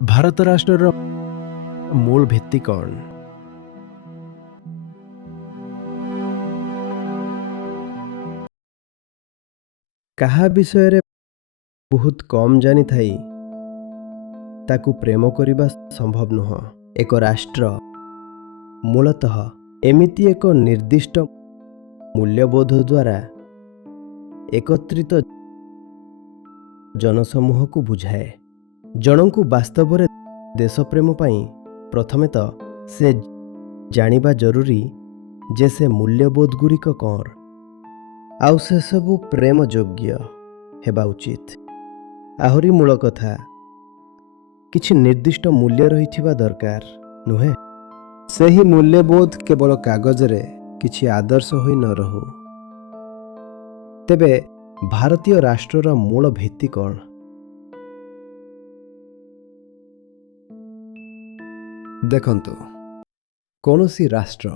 ଭାରତ ରାଷ୍ଟ୍ରର ମୂଳ ଭିତ୍ତି କ'ଣ? କାହା ବିଷୟରେ ବହୁତ କମ୍ ଜାଣିଥାଇ ତାକୁ ପ୍ରେମ କରିବା ସମ୍ଭବ ନୁହଁ। ଏକ ରାଷ୍ଟ୍ର ମୂଳତଃ ଏମିତି ଏକ ନିର୍ଦ୍ଦିଷ୍ଟ ମୂଲ୍ୟବୋଧ ଦ୍ୱାରା ଏକତ୍ରିତ ଜନସମୂହକୁ ବୁଝାଏ। ଜଣଙ୍କୁ ବାସ୍ତବରେ ଦେଶପ୍ରେମ ପାଇଁ ପ୍ରଥମେ ତ ସେ ଜାଣିବା ଜରୁରୀ ଯେ ସେ ମୂଲ୍ୟବୋଧ ଗୁଡ଼ିକ କ'ଣ, ଆଉ ସେସବୁ ପ୍ରେମ ଯୋଗ୍ୟ ହେବା ଉଚିତ। ଆହୁରି ମୂଳ କଥା, କିଛି ନିର୍ଦ୍ଦିଷ୍ଟ ମୂଲ୍ୟ ରହିଥିବା ଦରକାର, ନୁହେଁ? ସେହି ମୂଲ୍ୟବୋଧ କେବଳ କାଗଜରେ କିଛି ଆଦର୍ଶ ହୋଇ ନ ରହୁ। ତେବେ ଭାରତୀୟ ରାଷ୍ଟ୍ରର ମୂଳ ଭିତ୍ତି କ'ଣ? ଦେଖନ୍ତୁ, କୌଣସି ରାଷ୍ଟ୍ର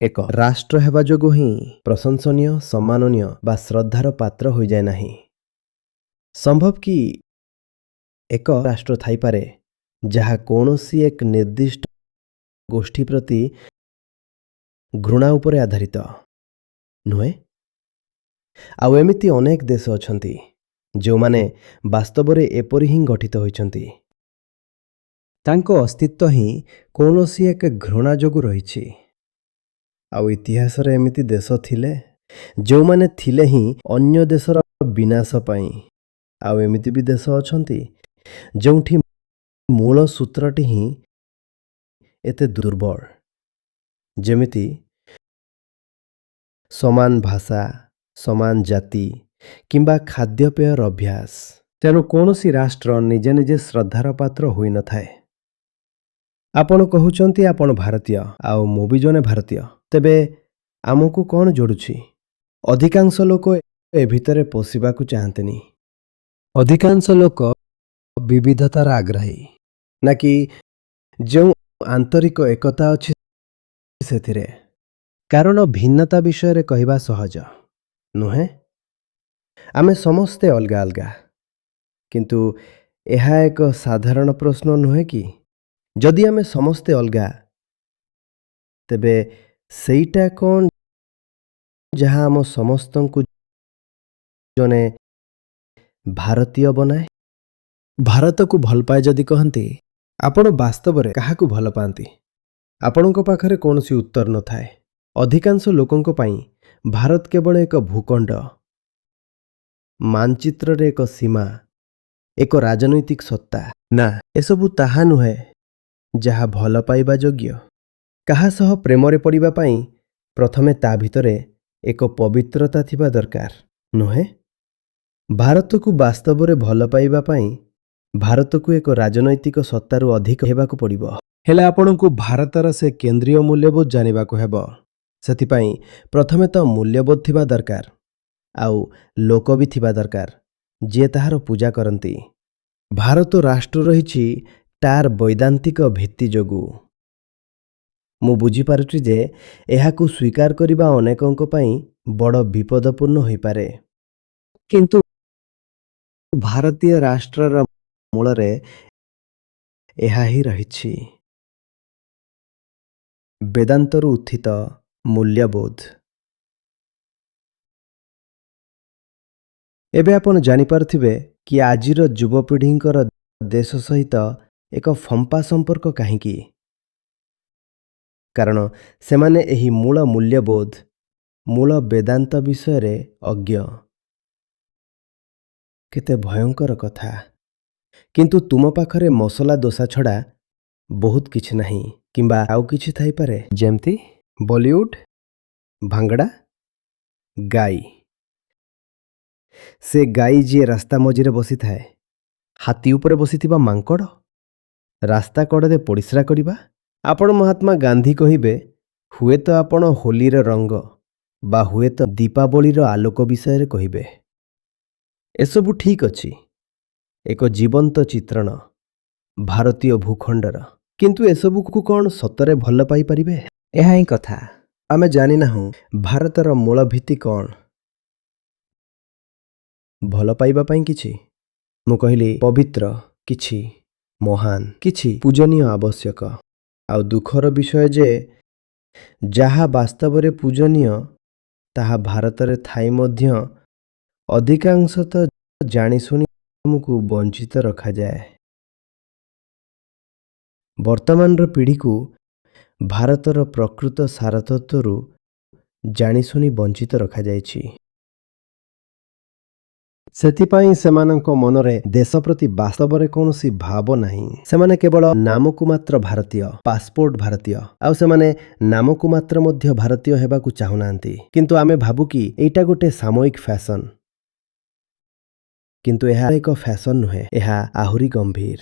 ଏକ ରାଷ୍ଟ୍ର ହେବା ଯୋଗୁଁ ହିଁ ପ୍ରଶଂସନୀୟ, ସମ୍ମାନନୀୟ ବା ଶ୍ରଦ୍ଧାର ପାତ୍ର ହୋଇଯାଏ ନାହିଁ। ସମ୍ଭବ କି ଏକ ରାଷ୍ଟ୍ର ଥାଇପାରେ ଯାହା କୌଣସି ଏକ ନିର୍ଦ୍ଦିଷ୍ଟ ଗୋଷ୍ଠୀ ପ୍ରତି ଘୃଣା ଉପରେ ଆଧାରିତ, ନୁହେଁ? ଆଉ ଏମିତି ଅନେକ ଦେଶ ଅଛନ୍ତି ଯେଉଁମାନେ ବାସ୍ତବରେ ଏପରି ହିଁ ଗଠିତ ହୋଇଛନ୍ତି। ତାଙ୍କ ଅସ୍ତିତ୍ୱ ହିଁ କୌଣସି ଏକ ଘୃଣା ଯୋଗୁଁ ରହିଛି। ଆଉ ଇତିହାସରେ ଏମିତି ଦେଶ ଥିଲେ ଯେଉଁମାନେ ଥିଲେ ହିଁ ଅନ୍ୟ ଦେଶର ବିନାଶ ପାଇଁ। ଆଉ ଏମିତି ବି ଦେଶ ଅଛନ୍ତି ଯେଉଁଠି ମୂଳ ସୂତ୍ରଟି ହିଁ ଏତେ ଦୁର୍ବଳ, ଯେମିତି ସମାନ ଭାଷା, ସମାନ ଜାତି କିମ୍ବା ଖାଦ୍ୟପେୟର ଅଭ୍ୟାସ। ତେଣୁ କୌଣସି ରାଷ୍ଟ୍ର ନିଜେ ନିଜେ ଶ୍ରଦ୍ଧାର ପାତ୍ର ହୋଇନଥାଏ। ଆପଣ କହୁଛନ୍ତି ଆପଣ ଭାରତୀୟ, ଆଉ ମୁଁ ବି ଜଣେ ଭାରତୀୟ। ତେବେ ଆମକୁ କ'ଣ ଯୋଡୁଛି? ଅଧିକାଂଶ ଲୋକ ଏ ଭିତରେ ପଶିବାକୁ ଚାହାନ୍ତିନି। ଅଧିକାଂଶ ଲୋକ ବିବିଧତାର ଆଗ୍ରହୀ, ନାକି ଯେଉଁ ଆନ୍ତରିକ ଏକତା ଅଛି ସେଥିରେ। କାରଣ ଭିନ୍ନତା ବିଷୟରେ କହିବା ସହଜ, ନୁହେଁ? ଆମେ ସମସ୍ତେ ଅଲଗା ଅଲଗା, କିନ୍ତୁ ଏହା ଏକ ସାଧାରଣ ପ୍ରଶ୍ନ ନୁହେଁ କି? ଯଦି ଆମେ ସମସ୍ତେ ଅଲଗା, ତେବେ ସେଇଟା କ'ଣ ଯାହା ଆମ ସମସ୍ତଙ୍କୁ ଜଣେ ଭାରତୀୟ ବନାଏ? ଭାରତକୁ ଭଲ ପାଏ ଯଦି କହନ୍ତି, ଆପଣ ବାସ୍ତବରେ କାହାକୁ ଭଲ ପାଆନ୍ତି? ଆପଣଙ୍କ ପାଖରେ କୌଣସି ଉତ୍ତର ନଥାଏ। ଅଧିକାଂଶ ଲୋକଙ୍କ ପାଇଁ ଭାରତ କେବଳ ଏକ ଭୂଖଣ୍ଡ, ମାନଚିତ୍ରରେ ଏକ ସୀମା, ଏକ ରାଜନୈତିକ ସତ୍ତା। ନା, ଏସବୁ ତାହା ନୁହେଁ ଯାହା ଭଲ ପାଇବା ଯୋଗ୍ୟ। କାହା ସହ ପ୍ରେମରେ ପଡ଼ିବା ପାଇଁ ପ୍ରଥମେ ତା ଭିତରେ ଏକ ପବିତ୍ରତା ଥିବା ଦରକାର, ନୁହେଁ? ଭାରତକୁ ବାସ୍ତବରେ ଭଲ ପାଇବା ପାଇଁ ଭାରତକୁ ଏକ ରାଜନୈତିକ ସତ୍ତାରୁ ଅଧିକ ହେବାକୁ ପଡ଼ିବ। ହେଲେ ଆପଣଙ୍କୁ ଭାରତର ସେ କେନ୍ଦ୍ରୀୟ ମୂଲ୍ୟବୋଧ ଜାଣିବାକୁ ହେବ। ସେଥିପାଇଁ ପ୍ରଥମେ ତ ମୂଲ୍ୟବୋଧ ଥିବା ଦରକାର, ଆଉ ଲୋକ ବି ଥିବା ଦରକାର ଯିଏ ତାହାର ପୂଜା କରନ୍ତି। ଭାରତ ରାଷ୍ଟ୍ର ରହିଛି ତାର ବୈଦାନ୍ତିକ ଭିତ୍ତି ଯୋଗୁଁ। ମୁଁ ବୁଝିପାରୁଛି ଯେ ଏହାକୁ ସ୍ୱୀକାର କରିବା ଅନେକଙ୍କ ପାଇଁ ବଡ଼ ବିପଦପୂର୍ଣ୍ଣ ହୋଇପାରେ, କିନ୍ତୁ ଭାରତୀୟ ରାଷ୍ଟ୍ରର ମୂଳରେ ଏହା ହିଁ ରହିଛି। ବେଦାନ୍ତରୁ ଉତ୍ଥିତ ମୂଲ୍ୟବୋଧ। ଏବେ ଆପଣ ଜାଣିପାରୁଥିବେ କି ଆଜିର ଯୁବପିଢ଼ିଙ୍କର ଦେଶ ସହିତ ଏକ ଫମ୍ପା ସମ୍ପର୍କ କାହିଁକି? କାରଣ ସେମାନେ ଏହି ମୂଳ ମୂଲ୍ୟବୋଧ, ମୂଳ ବେଦାନ୍ତ ବିଷୟରେ ଅଜ୍ଞ। କେତେ ଭୟଙ୍କର କଥା! କିନ୍ତୁ ତୁମ ପାଖରେ ମସଲା ଦୋସା ଛଡ଼ା ବହୁତ କିଛି ନାହିଁ, କିମ୍ବା ଆଉ କିଛି ଥାଇପାରେ, ଯେମିତି ବଲିଉଡ, ଭାଙ୍ଗଡ଼ା, ଗାଈ। ସେ ଗାଈ ଯିଏ ରାସ୍ତା ମଝିରେ ବସିଥାଏ, ହାତୀ ଉପରେ ବସିଥିବା ମାଙ୍କଡ଼, ରାସ୍ତା କଡ଼ରେ ପରିସ୍ରା କରିବା। ଆପଣ ମହାତ୍ମା ଗାନ୍ଧୀ କହିବେ, ହୁଏତ ଆପଣ ହୋଲିର ରଙ୍ଗ ବା ହୁଏତ ଦୀପାବଳିର ଆଲୋକ ବିଷୟରେ କହିବେ। ଏସବୁ ଠିକ୍ ଅଛି, ଏକ ଜୀବନ୍ତ ଚିତ୍ରଣ ଭାରତୀୟ ଭୂଖଣ୍ଡର। କିନ୍ତୁ ଏସବୁକୁ କ'ଣ ସତରେ ଭଲ ପାଇପାରିବେ? ଏହା ହିଁ କଥା। ଆମେ ଜାଣିନାହୁଁ ଭାରତର ମୂଳ ଭିତ୍ତି କ'ଣ। ଭଲ ପାଇବା ପାଇଁ କିଛି, ମୁଁ କହିଲି ପବିତ୍ର କିଛି, ମହାନ, କିଛି ପୂଜନୀୟ ଆବଶ୍ୟକ। ଆଉ ଦୁଃଖର ବିଷୟ ଯେ ଯାହା ବାସ୍ତବରେ ପୂଜନୀୟ ତାହା ଭାରତରେ ଥାଇ ମଧ୍ୟ ଅଧିକାଂଶତଃ ଜାଣିଶୁଣି ଆମକୁ ବଞ୍ଚିତ ରଖାଯାଏ। ବର୍ତ୍ତମାନର ପିଢ଼ିକୁ ଭାରତର ପ୍ରକୃତ ସାରତତ୍ତ୍ୱରୁ ଜାଣିଶୁଣି ବଞ୍ଚିତ ରଖାଯାଇଛି। ସେଥିପାଇଁ ସେମାନଙ୍କ ମନରେ ଦେଶ ପ୍ରତି ବାସ୍ତବରେ କୌଣସି ଭାବ ନାହିଁ। ସେମାନେ କେବଳ ନାମକୁ ମାତ୍ର ଭାରତୀୟ, ପାସପୋର୍ଟ ଭାରତୀୟ, ଆଉ ସେମାନେ ନାମକୁ ମାତ୍ର ମଧ୍ୟ ଭାରତୀୟ ହେବାକୁ ଚାହୁଁନାହାନ୍ତି। କିନ୍ତୁ ଆମେ ଭାବୁ କି ଏଇଟା ଗୋଟେ ସାମୟିକ ଫ୍ୟାସନ। କିନ୍ତୁ ଏହା ଏକ ଫ୍ୟାସନ ନୁହେଁ, ଏହା ଆହୁରି ଗମ୍ଭୀର।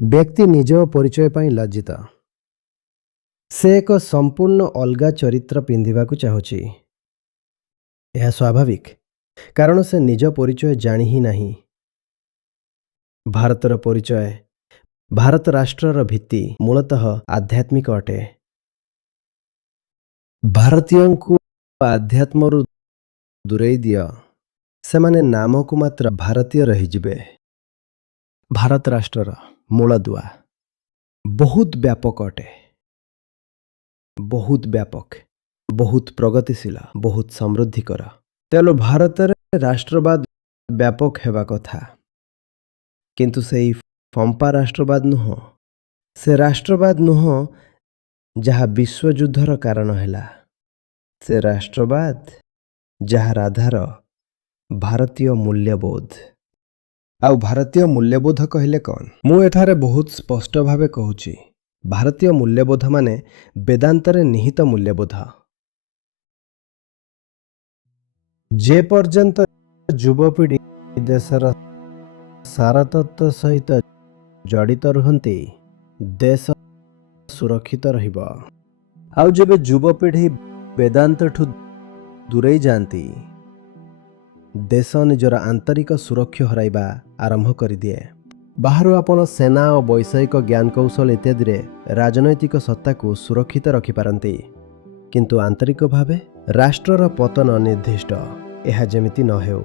ବ୍ୟକ୍ତି ନିଜ ପରିଚୟ ପାଇଁ ଲଜ୍ଜିତ। ସେ ଏକ ସମ୍ପୂର୍ଣ୍ଣ ଅଲଗା ଚରିତ୍ର ପିନ୍ଧିବାକୁ ଚାହୁଁଛି। ଏହା ସ୍ୱାଭାବିକ, କାରଣ ସେ ନିଜ ପରିଚୟ ଜାଣି ହିଁ ନାହିଁ। ଭାରତର ପରିଚୟ, ଭାରତ ରାଷ୍ଟ୍ରର ଭିତ୍ତି ମୂଳତଃ ଆଧ୍ୟାତ୍ମିକ ଅଟେ। ଭାରତୀୟଙ୍କୁ ଆଧ୍ୟାତ୍ମରୁ ଦୂରେଇ ଦିଅ, ସେମାନେ ନାମକୁ ମାତ୍ର ଭାରତୀୟ ରହିଯିବେ। ଭାରତ ରାଷ୍ଟ୍ରର ମୂଳଦୁଆ ବହୁତ ବ୍ୟାପକ ଅଟେ, ବହୁତ ବ୍ୟାପକ, ବହୁତ ପ୍ରଗତିଶୀଳ, ବହୁତ ସମୃଦ୍ଧିକର। ତେଣୁ ଭାରତରେ ରାଷ୍ଟ୍ରବାଦ ବ୍ୟାପକ ହେବା କଥା। କିନ୍ତୁ ସେଇ ଫମ୍ପା ରାଷ୍ଟ୍ରବାଦ ନୁହଁ। ସେ ରାଷ୍ଟ୍ରବାଦ ନୁହଁ ଯାହା ବିଶ୍ୱଯୁଦ୍ଧର କାରଣ ହେଲା। ସେ ରାଷ୍ଟ୍ରବାଦ ଯାହାର ଆଧାର ଭାରତୀୟ ମୂଲ୍ୟବୋଧ। ଆଉ ଭାରତୀୟ ମୂଲ୍ୟବୋଧ କହିଲେ କ'ଣ? ମୁଁ ଏଠାରେ ବହୁତ ସ୍ପଷ୍ଟ ଭାବେ କହୁଛି, ଭାରତୀୟ ମୂଲ୍ୟବୋଧ ମାନେ ବେଦାନ୍ତରେ ନିହିତ ମୂଲ୍ୟବୋଧ। ଯେ ପର୍ଯ୍ୟନ୍ତ ଯୁବପିଢ଼ି ଦେଶର ସାରତତ୍ତ୍ୱ ସହିତ ଜଡ଼ିତ ରୁହନ୍ତି, ଦେଶ ସୁରକ୍ଷିତ ରହିବ। ଆଉ ଯେବେ ଯୁବପିଢ଼ି ବେଦାନ୍ତଠୁ ଦୂରେଇ ଯାଆନ୍ତି, ଦେଶ ନିଜର ଆନ୍ତରିକ ସୁରକ୍ଷା ହରାଇବା ଆରମ୍ଭ କରିଦିଏ। ବାହାରୁ ଆପଣ ସେନା ଓ ବୈଷୟିକ ଜ୍ଞାନ କୌଶଳ ଇତ୍ୟାଦିରେ ରାଜନୈତିକ ସତ୍ତାକୁ ସୁରକ୍ଷିତ ରଖିପାରନ୍ତି, କିନ୍ତୁ ଆନ୍ତରିକ ଭାବେ ରାଷ୍ଟ୍ରର ପତନ ନିର୍ଦ୍ଦିଷ୍ଟ। ଏହା ଯେମିତି ନ ହେଉ।